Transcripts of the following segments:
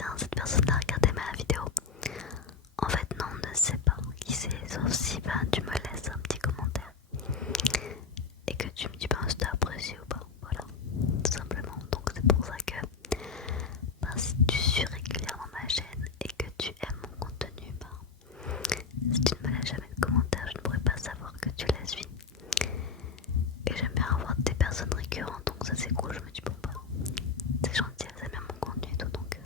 tiens, cette personne a regardé ma vidéo. En fait, non, on ne sait pas qui c'est, sauf si tu me laisses un petit commentaire et que tu me dis si tu as apprécié ou pas. Voilà, tout simplement. Donc, c'est pour ça que si tu suis régulièrement ma chaîne et que tu aimes mon contenu, si tu ne me laisses jamais de commentaire, je ne pourrais pas savoir que tu la suis. Et j'aime bien avoir des personnes récurrentes, donc ça c'est cool. Je me dis c'est gentil, elles aiment bien mon contenu et tout, donc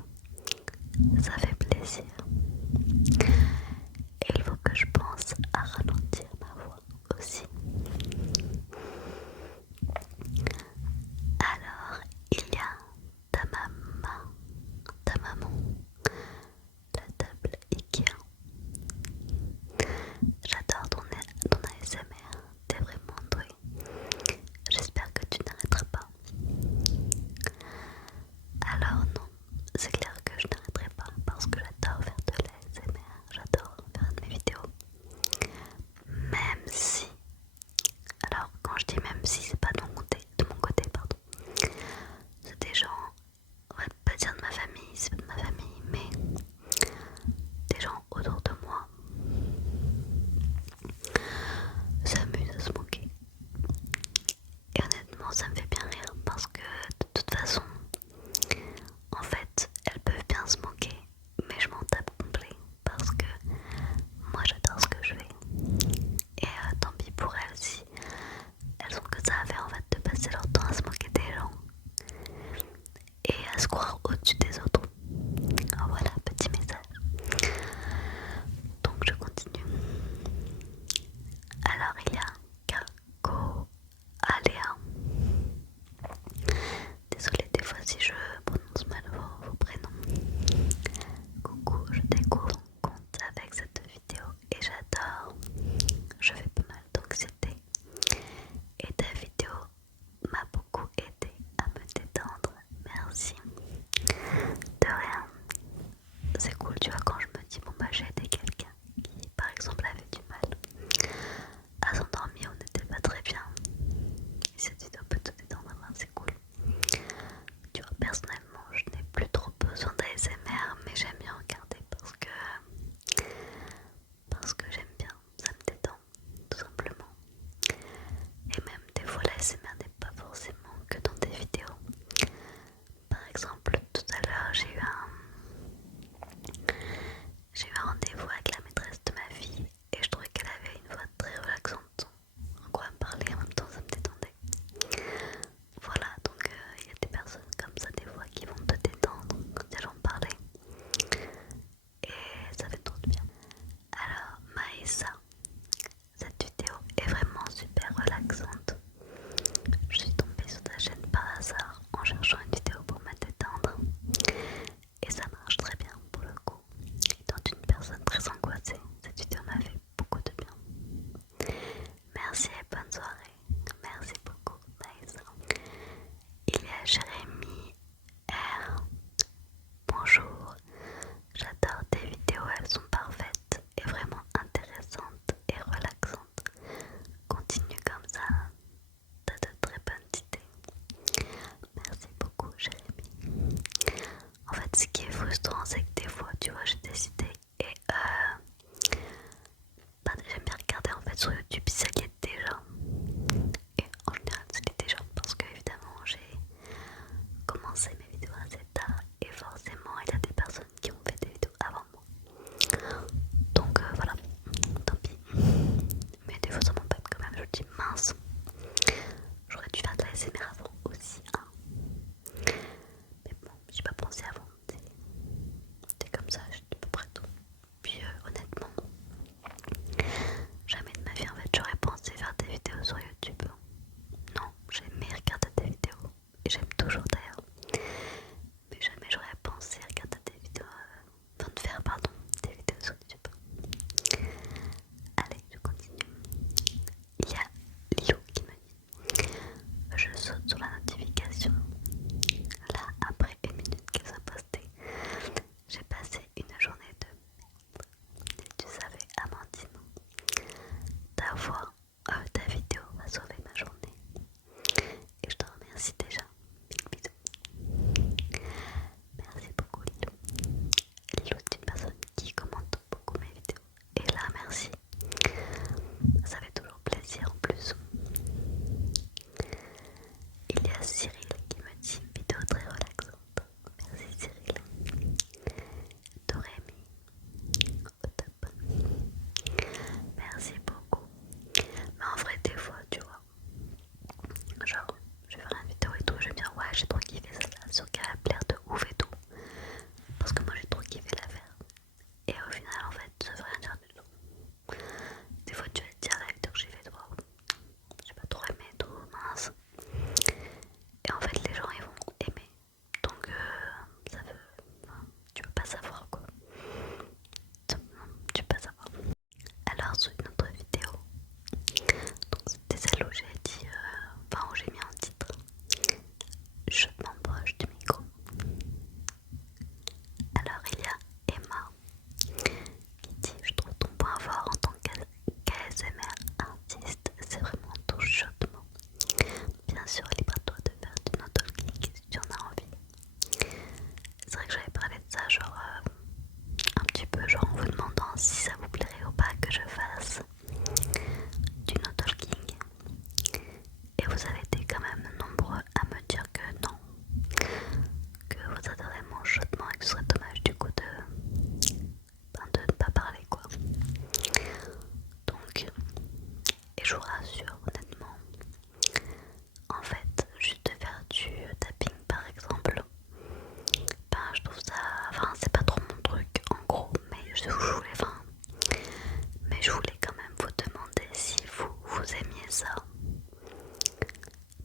mais je voulais quand même vous demander si vous aimiez ça.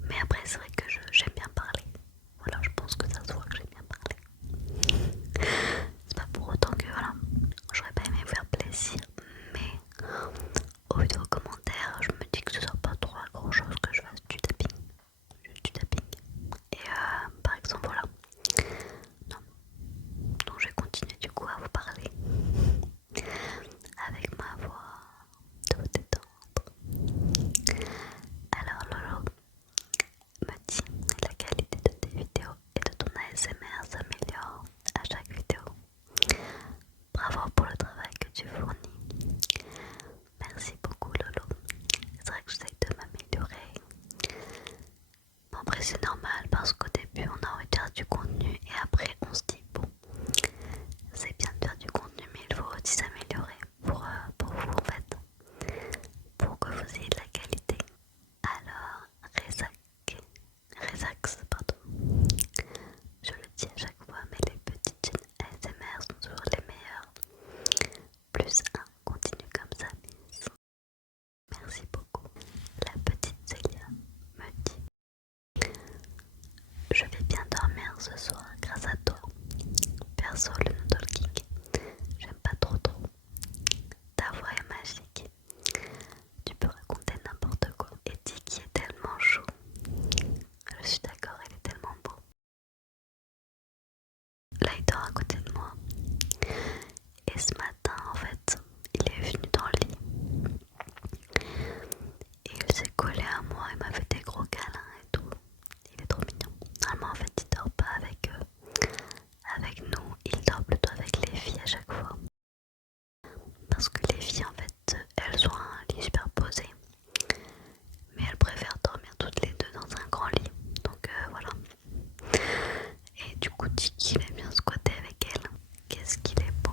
Mais après c'est vrai que j'aime bien parler. Voilà, je pense que ça se voit que j'aime bien parler. C'est pas pour autant que voilà, j'aurais pas aimé vous faire plaisir, mais aux vidéos commentaires, je me dis que ce soit pas trop grand chose que je fasse du tapping. Du tapping. Et par exemple, voilà. Non. Donc je vais continuer du coup à vous parler avec ma voix de détendre. Alors Lolo me dit la qualité de tes vidéos et de ton ASMR s'améliore à chaque vidéo. Bravo pour le travail que tu fournis. Merci beaucoup Lolo. C'est vrai que j'essaie de m'améliorer. Bon, après c'est normal parce qu'au début on a envie de faire du contenu et après on se dit bon, c'est bien de faire du contenu mais il faut aussi s'améliorer pour vous en fait, pour que vous ayez de la qualité. Alors Rezax, pardon, je le dis à chaque fois mais les petites chaînes ASMR sont toujours les meilleures. Plus un, continue comme ça Miss. Merci beaucoup. La petite Célia me dit je vais bien dormir ce soir grâce à toi. Perso, le no talking, j'aime pas trop. Ta voix est magique. Tu peux raconter n'importe quoi. Et Tiki est tellement chaud. Je suis d'accord, il est tellement beau. Là, il dort à côté de moi. Et ce matin, en fait, il est venu dans le lit. Et il s'est collé à moi, il m'a fait des gros câlins et tout. Il est trop mignon. Normalement, en fait, il dort pas avec nous. Il dort plutôt avec les filles à chaque fois. Parce que les filles, en fait, elles ont un lit superposé. Mais elles préfèrent dormir toutes les deux dans un grand lit. Donc voilà. Et du coup, Tiki, il aime bien squatter avec elle. Qu'est-ce qu'il est beau.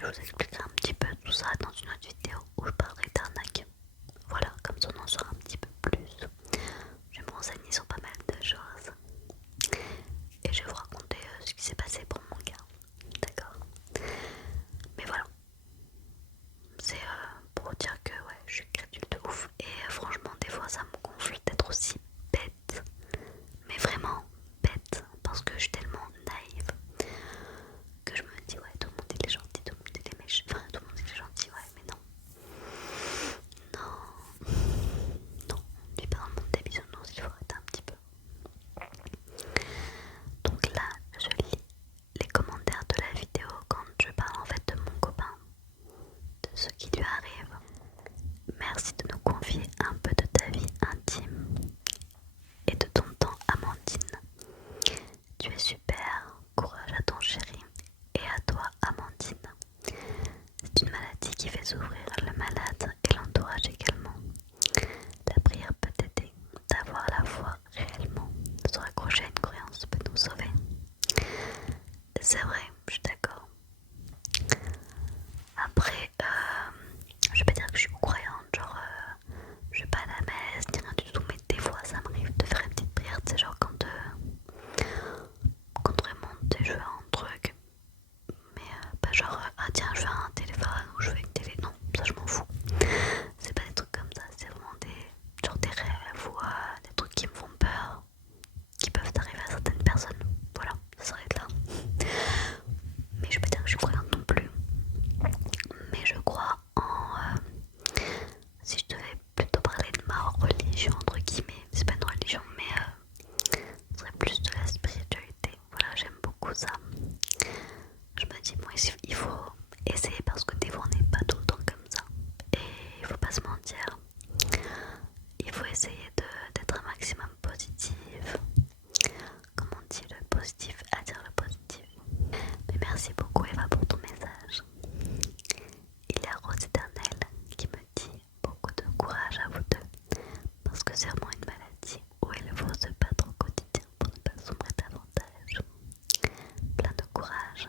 je vous expliquerai un petit peu tout ça dans une autre vidéo où je parlerai d'arnaque. Voilà, comme ça on en saura un petit peu plus. Je vais me renseigner sur pas mal de choses. Et je vais vous raconter ce qui s'est passé pour mon cas. D'accord. Mais voilà. C'est pour dire que ouais, je suis crédule de ouf. Et franchement, des fois ça me gonfle d'être aussi bête. Mais vraiment bête. Parce que je suis tellement naïve que je me dis ouais, tout le monde il est gentil, tout le monde il est méchant. Enfin, tout le monde il est gentil, ouais, mais non. Non. Non, on vit pas dans le monde des bisounours, il faut arrêter un petit peu. Donc là, je lis les commentaires de la vidéo quand je parle en fait de mon copain, de ce qui lui arrive. Merci de nous confier un peu de ta vie intime et de ton temps, Amandine. Tu es super, courage à ton chéri et à toi, Amandine. C'est une maladie qui fait souffrir le malade et l'entourage également. La prière peut t'aider d'avoir la foi réellement. Se raccrocher à une croyance peut nous sauver. C'est vrai, je suis d'accord. Après, je vais pas dire que je suis croyante, genre je vais pas à la messe ni rien du tout, mais des fois ça m'arrive de faire une petite prière, tu sais, genre quand vraiment je veux un truc, mais pas genre ah tiens je veux un téléphone ou je veux une télé, non, ça je m'en fous. C'est pas des trucs comme ça, c'est vraiment des rêves ou des trucs qui me font peur, qui peuvent arriver à certaines personnes. Voilà, ça s'arrête là. Mais je peux dire que je suis croyante non plus. Mais je crois en... si je devais plutôt parler de ma religion, entre guillemets, c'est pas une religion, mais ce serait plus de la spiritualité. Voilà, j'aime beaucoup ça. Je me dis, bon, il faut essayer parce que des fois on n'est pas tout le temps comme ça. Et il faut pas se mentir. Il faut essayer d'être un maximum positif. Comme on dit, le positif attire le positif. Mais merci beaucoup Eva pour ton message. Il y a Rose Éternelle qui me dit beaucoup de courage à vous deux. Parce que c'est vraiment une maladie où il faut se battre au quotidien pour ne pas sombrer davantage. Plein de courage.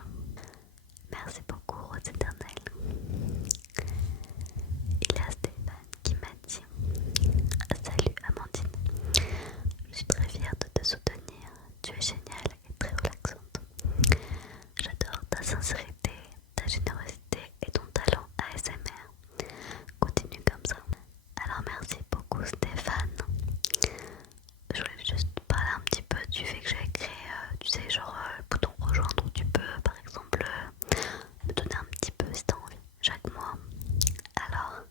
Merci beaucoup Rose Éternelle. Il y a Stéphane qui m'a dit salut Amandine, je suis très fière de te soutenir, tu es géniale et très relaxante. J'adore ta sincérité, ta générosité et ton talent ASMR. Continue comme ça. Alors merci beaucoup Stéphane. Je voulais juste parler un petit peu du fait que j'ai créé, tu sais, genre le bouton rejoindre où tu peux par exemple me donner un petit peu si t'as envie chaque mois. Alors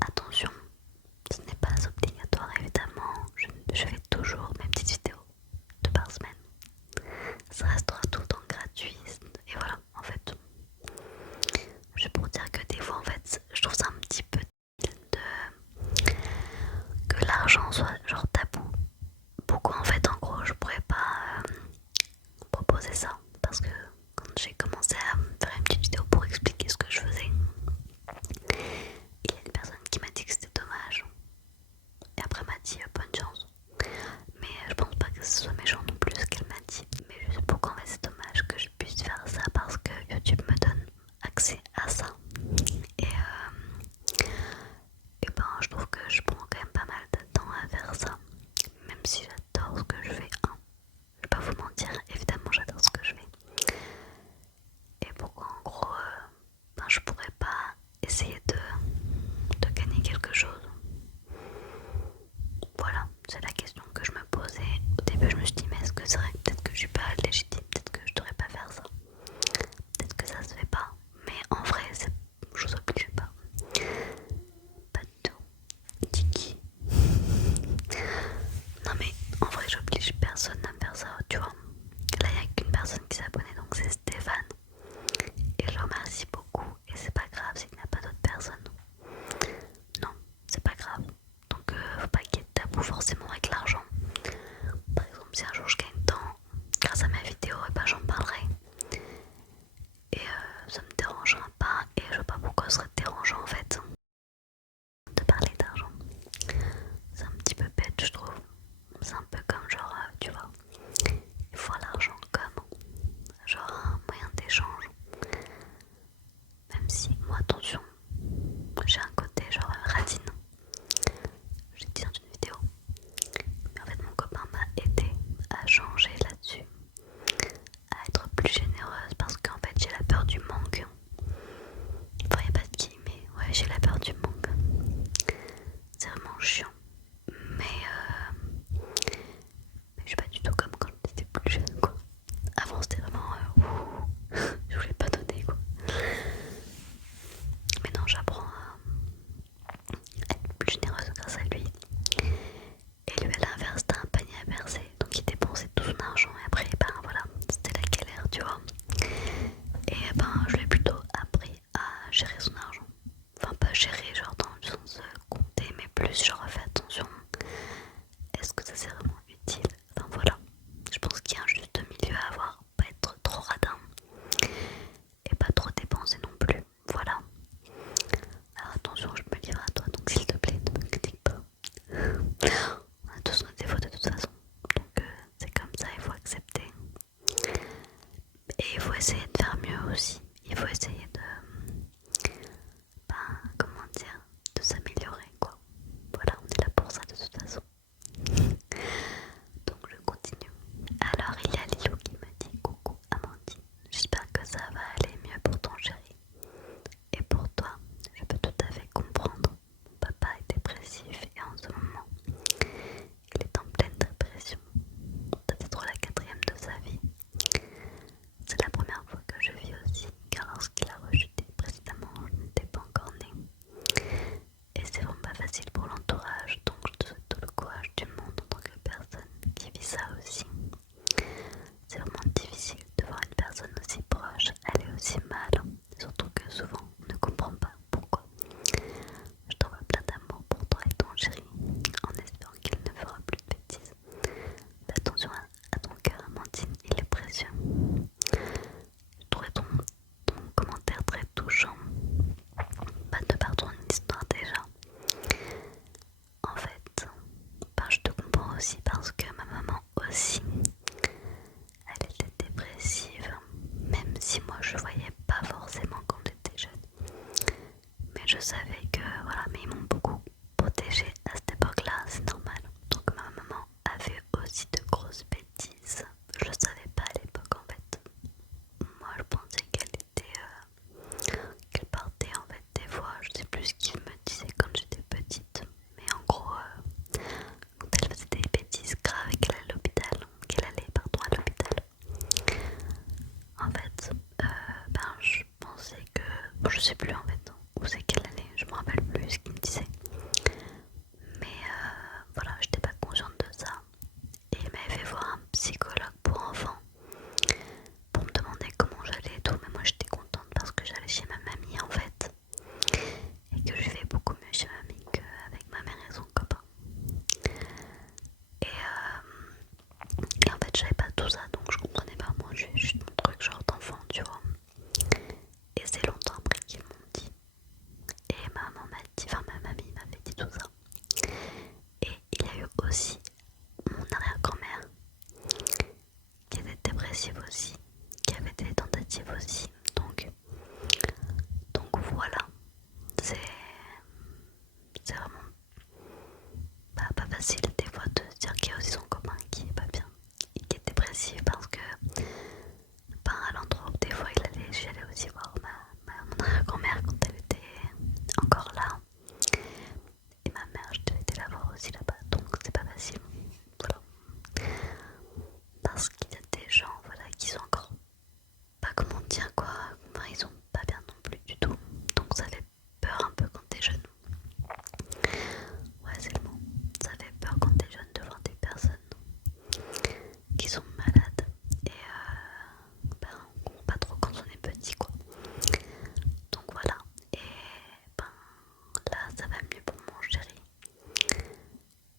attention, ce n'est pas obligatoire évidemment, je fais toujours mes petites vidéos 2 par semaine. Ça restera tout le temps gratuit et voilà, en fait. Juste pour dire que des fois en fait, je trouve ça un petit peu que l'argent soit genre tabou. Pourquoi en fait en gros je pourrais pas proposer ça parce que quand j'ai commencé à faire une petite vidéo pour expliquer ce que je faisais, il y a une personne qui m'a dit que c'était dommage et après m'a dit bonne chance, mais je pense pas que ce soit méchant non plus ce qu'elle m'a dit, mais je sais pourquoi en fait c'est dommage que je puisse faire ça parce que YouTube me donne accès à ça et ben je trouve que je prends quand même pas mal de temps à faire ça, même si j'adore ce que je fais, hein. Je vais pas vous mentir, évidemment j'adore ce que je fais. Et pourquoi en gros ben, je pourrais pas essayer de gagner quelque chose. Voilà, c'est la question que je me posais. Au début je me suis dit mais est-ce que c'est vrai, peut-être que je suis pas légitime, peut-être que je devrais pas faire ça. Peut-être que ça se fait pas. Mais en vrai je vous oblige pas. Pas du tout. Tiki. Non mais en vrai j'oblige personne à me faire ça, tu vois. Là il n'y a qu'une personne qui s'est abonnée, donc c'est Stéphane. Et je le remercie beaucoup. Et c'est pas grave s'il n'y a pas d'autres personnes. Non, c'est pas grave. Donc faut pas qu'il y ait de tabou forcément avec l'argent. Par exemple si un jour je gagne tant grâce à ma vidéo, et ben j'en parlerai. Et ça me dérangera pas. Et je vois pas pourquoi ce serait dérangeant en fait de parler d'argent. C'est un petit peu bête je trouve. C'est un peu comme genre tu vois, il faut l'argent comme genre un moyen d'échange. gérer son argent. Enfin pas gérer genre dans le sens compter, mais plus genre faire attention. Est-ce que ça c'est vraiment utile? Enfin voilà, je pense qu'il y a un juste milieu à avoir, pas être trop radin et pas trop dépenser non plus. Voilà. Alors attention, je me livre à toi, donc s'il te plaît, ne me critique pas. On a tous nos défauts de toute façon, donc c'est comme ça, il faut accepter. Et il faut essayer de faire mieux aussi. Il faut essayer de, comment dire, de s'améliorer quoi. Voilà, on est là pour ça de toute façon. Donc je continue. Alors il y a Lilo qui me dit coucou Amandine, j'espère que ça va aller mieux pour ton chéri. Et pour toi, je peux tout à fait comprendre. Mon papa est dépressif et en ce moment, il est en pleine dépression. C'est trop la quatrième de sa vie. C'est la première fois que je vis aussi, car lorsqu'il a rejeté précédemment, je n'étais pas encore née. Et c'est vraiment pas facile pour l'entourage, donc je te souhaite tout le courage du monde en tant que personne qui vit ça aussi. C'est vraiment difficile de voir une personne aussi proche aller aussi mal, surtout que souvent on ne comprend pas pourquoi. Je t'envoie plein d'amour pour toi et ton chéri, en espérant qu'il ne fera plus de bêtises. Fais attention à ton cœur, Amandine, il est précieux. Je trouvais ton commentaire très touchant. Pas de pardon une histoire déjà. En fait, je te comprends aussi parce que ma maman aussi, elle était dépressive, même si moi je voyais pas forcément quand j'étais jeune. Mais je savais que voilà, mais ils m'ont beaucoup protégée à cette époque-là, c'est normal. Donc ma maman avait aussi de grosses bêtises. Je savais pas à l'époque en fait. Moi je pensais qu'elle partait en fait des fois. Je sais plus ce qu'il me disait quand j'étais petite. Mais en gros, quand elle faisait des bêtises graves et qu'elle allait à l'hôpital, à l'hôpital. En fait, je pensais que, bon, je sais plus en fait où c'est qu'elle allait, je me rappelle plus ce qu'il me disait. Mais voilà, j'étais pas consciente de ça. Et il m'avait fait voir un psychologue pour enfants pour me demander comment j'allais et tout. Mais moi j'étais contente parce que j'allais chez ma mamie en fait. Et que je vais beaucoup mieux chez ma mamie qu'avec ma mère et son copain. Et en fait j'avais pas tout ça donc je comprenais pas. Moi j'ai juste mon truc genre d'enfant tu vois. Et c'est longtemps après qu'ils m'ont dit. Et maman m'a dit, enfin ma mamie m'avait dit tout ça. Et il y a eu aussi mon arrière-grand-mère qui était dépressive aussi, qui avait des tentatives aussi. Donc voilà, c'est vraiment pas facile des fois de se dire qu'il y a aussi son copain qui est pas bien, qui est dépressif parce que à l'endroit où des fois j'allais aussi voir mon arrière-grand-mère quand elle était encore là. Et ma mère, je devais été la voir aussi là-bas, donc c'est pas facile. Voilà. Parce qu'il y a des gens voilà, qui sont encore pas comment dire quoi, enfin, ils sont pas bien non plus du tout. Donc ça fait peur un peu quand t'es jeune. Ouais, c'est le mot. Ça fait peur quand t'es jeune de voir des personnes qui sont malades et on comprend pas trop quand on est petit quoi. Donc voilà. Et là ça va mieux pour mon chéri.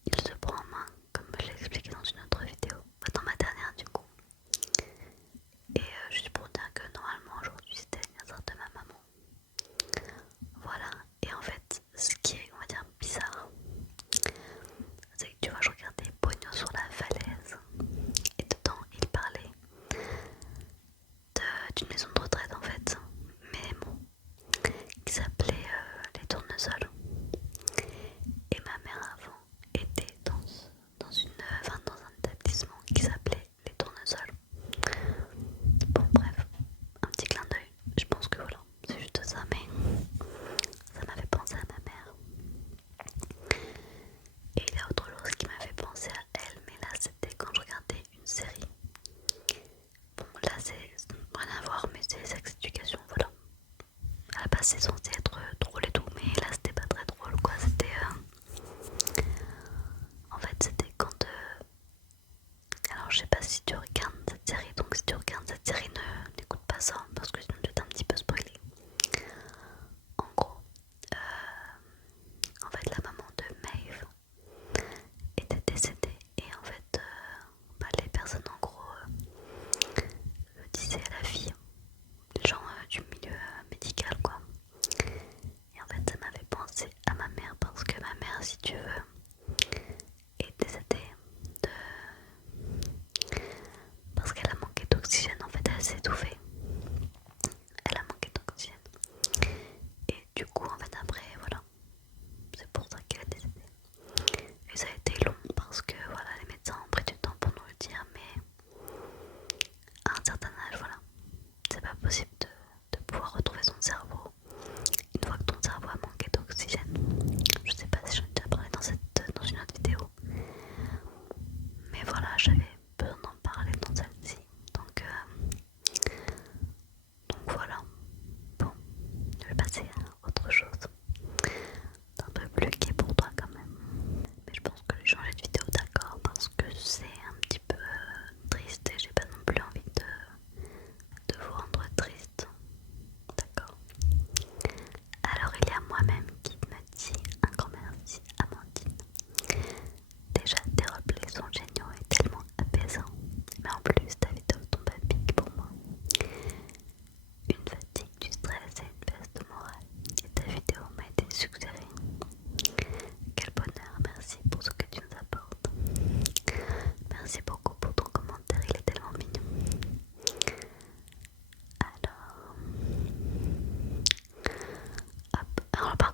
Il se prend en main, comme je l'ai expliqué dans une autre vidéo, dans ma dernière du coup. Et juste pour dire que normalement aujourd'hui c'était l'anniversaire de ma maman. Voilà, et en fait, ce qui est, on va dire, bizarre, c'est que tu vois, je regardais Pogno sur la falaise, et dedans il parlait d'une maison de retraite en fait, mais bon, qui s'appelait Les Tournesols. Et ma mère avant était dans un établissement qui s'appelait Les Tournesols. Bon bref, un petit clin d'œil, je pense que voilà, c'est juste ça, mais ça m'a fait penser à ma mère. Et il y a autre chose qui m'a fait penser à elle, mais là c'était quand je regardais une série. Bon là c'est rien à voir, mais c'est Sex Education, voilà. À la base c'est censé être drôle et tout, mais là c'était pas très drôle quoi, c'était... En fait c'était quand... Alors je sais pas si tu regardes cette série, donc si tu regardes cette série n'écoute pas ça, parce que sinon tu es un petit peu spoilé. tu veux, est décédée de... parce qu'elle a manqué d'oxygène. En fait, elle s'est étouffée. Elle a manqué d'oxygène. Et du coup, en fait, après, voilà, c'est pour ça qu'elle est décédée. Et ça a été long parce que voilà, les médecins ont pris du temps pour nous le dire, mais à un certain âge, voilà, c'est pas possible de pouvoir retrouver son cerveau une fois que ton cerveau a manqué d'oxygène. Je sais pas si j'en ai déjà parlé dans une autre vidéo, mais voilà, j'avais besoin d'en parler dans celle-ci. Donc voilà. Bon, je vais passer à autre chose d'un peu plus gai pour toi quand même. Mais je pense que je vais changer de vidéo, d'accord, parce que c'est un petit peu triste et j'ai pas non plus envie de vous rendre triste. D'accord. Alors il y a moi-même qui me dit un grand merci, Amandine. Déjà tes replays sont géniaux et tellement apaisants. Mais en plus ta vidéo tombe à pic pour moi. Une fatigue, du stress et une baisse de morale. Et ta vidéo m'a été suggérée. Quel bonheur, merci pour ce que tu nous apportes. Merci beaucoup pour ton commentaire, il est tellement mignon. Alors, hop. Alors par